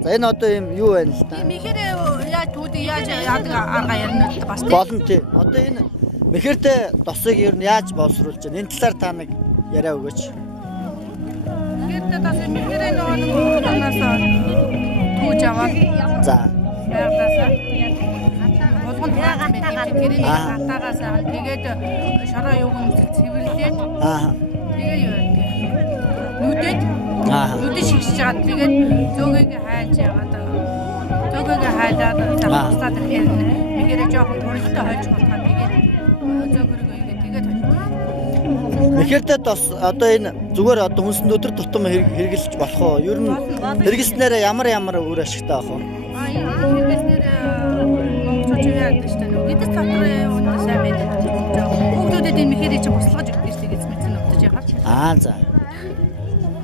За энэ одоо юм юу байна л та? Мэхэр яаж түүдээ яаж яадаг арга ярина л бас тийм. Болно тий. Одоо энэ мэхэртэй тосыг ер нь яаж боловсруулж байна? Энэ талаар та нэг яриа өгөөч. Мэхэртэй тос мэхэрээ нөгөө танаас түүж аваад. За. Байгаасаа. Болгонд гатаагаа тэрийг гатаагаас аваад тэгээд шороо юуг нь цэвэрлээд. Тэгээ юу вэ? Нүдэд нүдэд шигшиж чаад тэгээд зөөгөө хайлж яваад зөөгөө хайлаад тастаад ирэхээр мэхэрээ жоохон хурдтай хойж болоод тэгээд зөөгөргөө тэгээд мэхэртэй тос одоо энэ зүгээр одоо хүнсэнд өдөр тутам хэрэглэж болох уу? Ер нь хэрэглэснээр ямар үр ашигтай байх вэ? Хэрэглэснээр монголчууд яадаг шүү дээ. Гэтэл дотор өндөр сайн байдаг. Хүүхдүүдэд энэ мэхэрийг чинь буслаж өгдөг шүү дээ гэж мэдсэн өгдөж яхаа. За.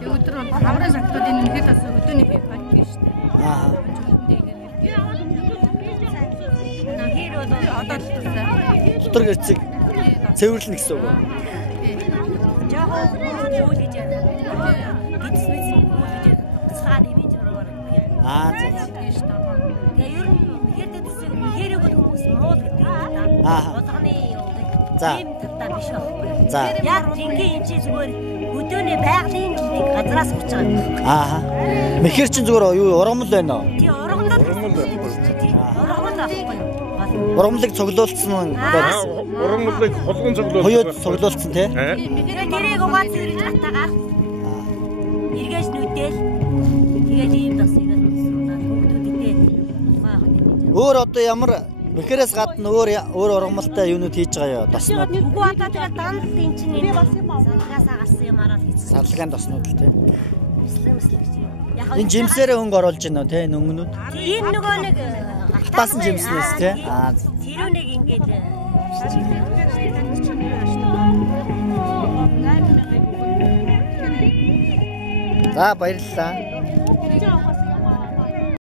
Өдөр хаврын сактууд энэ мэхэр тос өдөөний бий байдаг шүү дээ. Дотор гэрцэг цэвэрлэнэ гэсэн үг үү? Жаахан үйл гэж байна. Гидсвэс үйл гэж цаад имиж ороор. За. Тэгээ ер нь мэхэртэй төсөв мэхэрийг хүмүүс муул гэдэг юм да. Болгоны явдаг. Тийм тавтаа биш байхгүй. За. Яг жинхэнэ энэ чи зүгээр өдөөний байгалийн гэдэг газраас урч байгаа. Мэхэр чинь зүгээр юу ургамал байна уу? Тий, ургамал байхгүй. Ургамлыг цуглуулсан байсан. Ургамлыг холгон цуглуулсан. Хоёуд цуглуулсан тий? Тэрийг угааж ирж хатагаар. Эргэж нүдэл. Тэгээд ийм бас игээд болсонаа хүүхдүүдтэй өөр одоо ямар мэхэрээс гадна өөр ургамалтай юунууд хийж байгаа юу? Тоснууд. Үгүй одоо тэгээд данд энэ чинь би бас юм аа. Санагасаа галсан юмараа хийсэн. Сарлагаан тоснууд л тий. Мөслөг гэж. Энэ жимсээрээ өнгө оруулж байна уу тий энэ өнгөнүүд? Энэ нөгөө нэг хатаасан жимснээс тий. Тэр нэг ингээд За баярлалаа.